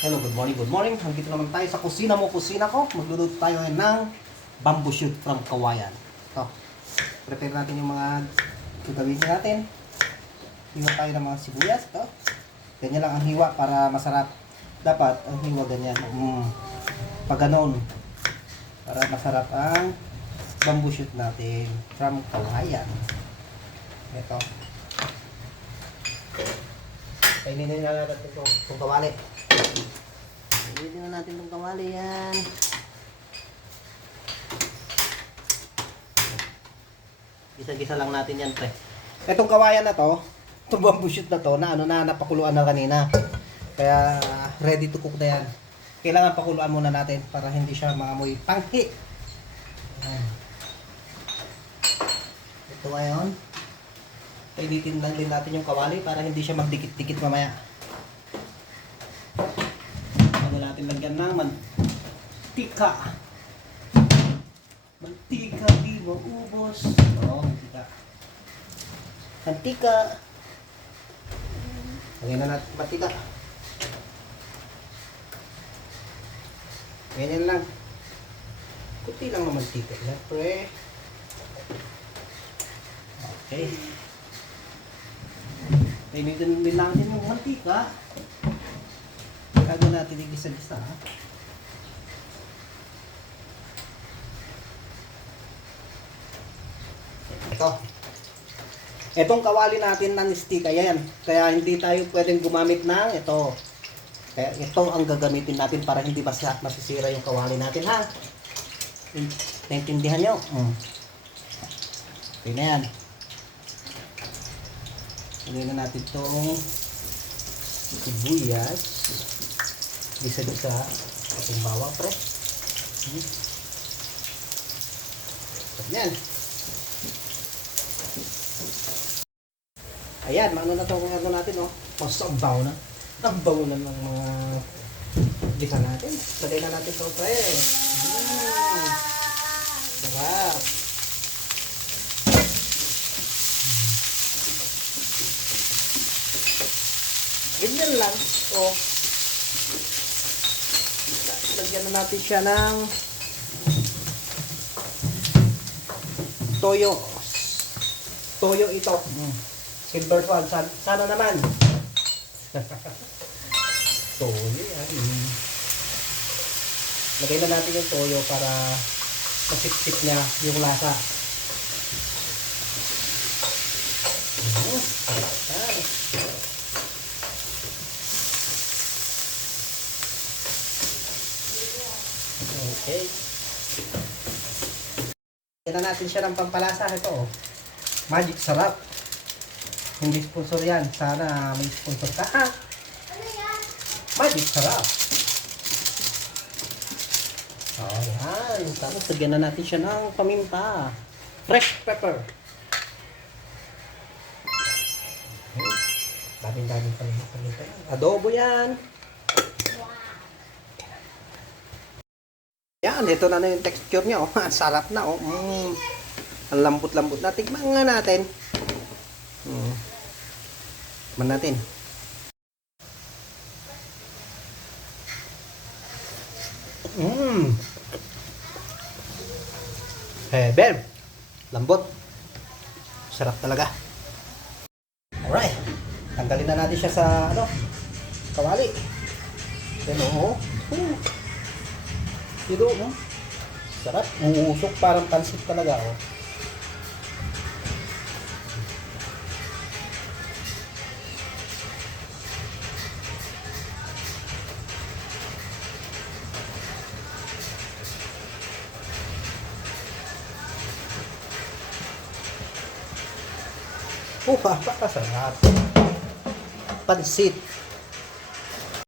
Hello, good morning, good morning. Nandito naman tayo sa kusina mo, kusina ko. Magluluto tayo ngayon ng bamboo shoot from kawayan. Ito, prepare natin yung mga gagawin natin. Hiwa tayo ng mga sibuyas. Ito, ganyan lang ang hiwa para masarap. Dapat ang hiwa ganyan. Pag ganon, para masarap ang bamboo shoot natin from kawayan. Ito. Kainin na natin itong kawali. Kainin na natin itong kawali yan. Gisa-gisa lang natin yan, pre. Itong kawayan na to, itong bamboo shoot na to, napakuluan na kanina. Kaya ready to cook na yan. Kailangan pakuluan muna natin para hindi siya maamoy panghi. Ayan. Ito ngayon. Kainitin lang din natin yung kawali para hindi siya magdikit-dikit mamaya. Bago natin lagyan ng mantika. Mantika di maubos. Oo, mantika. Mantika. Lagyan na natin mantika. Ganyan lang. Kunti lang ng mantika. Siyempre. Okay. Kainitin din natin yung mantika. Bago natin igisa-gisa. Ito. Itong kawali natin non-stick. Ayan. Kaya hindi tayo pwedeng gumamit ng ito. Kaya ito ang gagamitin natin para hindi masisira yung kawali natin, ha? Naintindihan nyo? Okay na yan. Lagyan na natin itong sibuyas. Gisa-gisa. Itong bawang, pre. Yan. Ayan, maano na itong ano natin, oh. Masabaw na. Ang bawo na ng mga gisa natin. Lagay na natin itong pre. Sarap. Ganyan lang. O. Lagyan na natin siya ng toyo. Toyo ito. Silver swan. Sana naman. Toyo yan. Lagay na natin yung toyo para masip-sip niya yung lasa. Okay. Yan na natin siya ng pampalasa. Ito, oh. Magic sarap. Hindi sponsor yan. Sana may sponsor ka, ha? Magic sarap. Oh, yan. Tapos lagyan na natin siya ng paminta. Fresh pepper. Daming paminta. Adobo yan. Yan, ito na yung texture niya, oh. Sarap na, oh. Ang lambot-lambot na. Tikman nga natin. Tikman natin. Heaven. Lambot. Sarap talaga. Alright. Tanggalin na natin siya sa, kawali. Yan, oh. Pero, no? Sarap. Uusok parang pansit talaga, oh. Napakasarap. Pansit.